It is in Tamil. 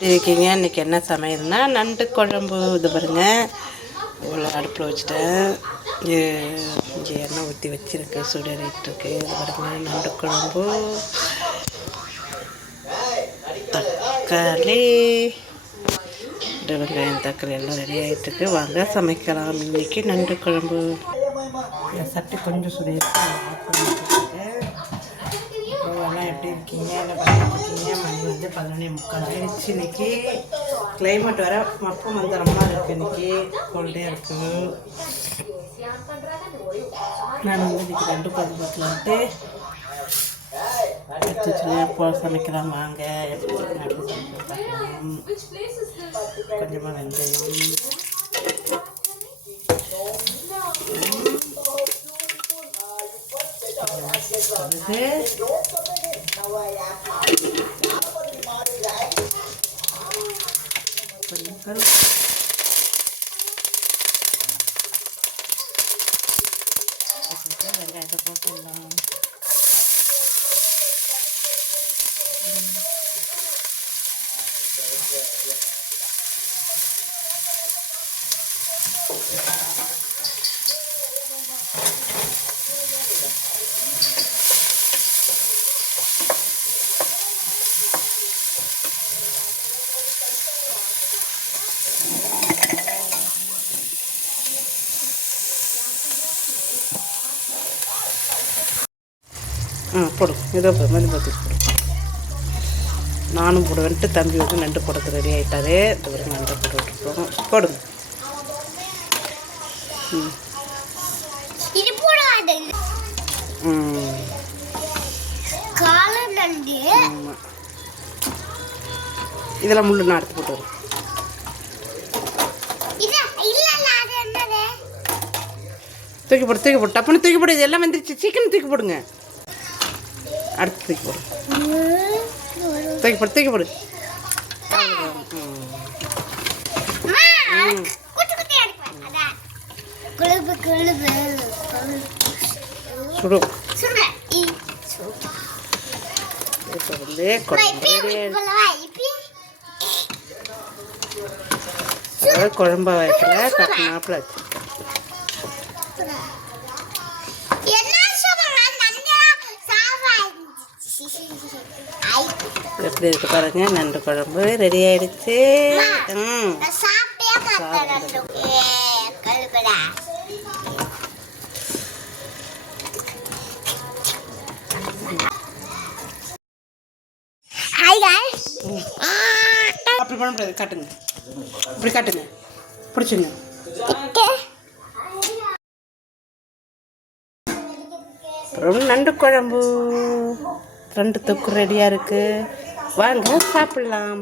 இருக்கீங்க. இன்றைக்கி என்ன சமையல்னா நண்டு குழம்பு. இது பாருங்கள், இவ்வளோ அடுப்பில் வச்சுட்டேன். இங்கே எண்ணெய் ஊற்றி வச்சுருக்கு, சுடறிட்டுருக்கு. இது பாருங்கள், நண்டு குழம்பு, தக்காளி, வெங்காயம், தக்காளி எல்லாம் ரெடி ஆகிட்டுருக்கு. வாங்க சமைக்கலாம். இன்றைக்கி நண்டு குழம்பு. சட்டி கொஞ்சம் சுடிருக்கு. எல்லாம் எப்படி இருக்கீங்க, என்ன பண்ணிட்டுருக்கீங்க? மணி வந்து 11:45 ஆயிடுச்சு. இன்றைக்கி கிளைமேட் வர மப்பு மந்தரமாக இருக்குது. இன்றைக்கி கோல்டே இருக்குது. நான் வந்து இன்றைக்கி ரெண்டு குழம்பு வைக்கலான்ட்டு எடுத்து வச்சுருக்கேன். போல் சமைக்கலாம். வாங்க எப்படி பார்க்கலாம். கொஞ்சமாக வெந்தயம், கொஞ்சம் கருவேப்பிலை, வெங்காயத்தை போட்டுடலாம். போடும். இதோ மதிப்பத்தி போடும். நானும் போடுவேன்ட்டு தம்பி வந்து நண்டு போடுறது ரெடி ஆகிட்டாரு. இது வரைக்கும் நண்டு போட்டு விட்டுருக்கோம். போடுங்க. இதெல்லாம் முள்ளு நான் எடுத்து போட்டு வரேன். தூக்கி போடு, தூக்கி போடு, டப்புன்னு தூக்கி போடு. இது எல்லாம் வந்துருச்சு. சிக்கன் தூக்கி போடுங்க. அடுத்து தூக்கி போடு, தூக்கி போடு, தூக்கி போடு. சுடும். குழம்பு வைக்கல, கட்டினாப்புல வச்சு எப்படி இருக்கு பாருங்க. நண்டு குழம்பு ரெடி ஆயிடுச்சு. அப்படி பண்ண முடியாது. காட்டுங்க, இப்படி காட்டுங்க, பிடிச்சுங்க. அப்புறம் நண்டு குழம்பு, ரெண்டு தொக்கு ரெடியாக இருக்குது. வாங்க சாப்பிடலாம்.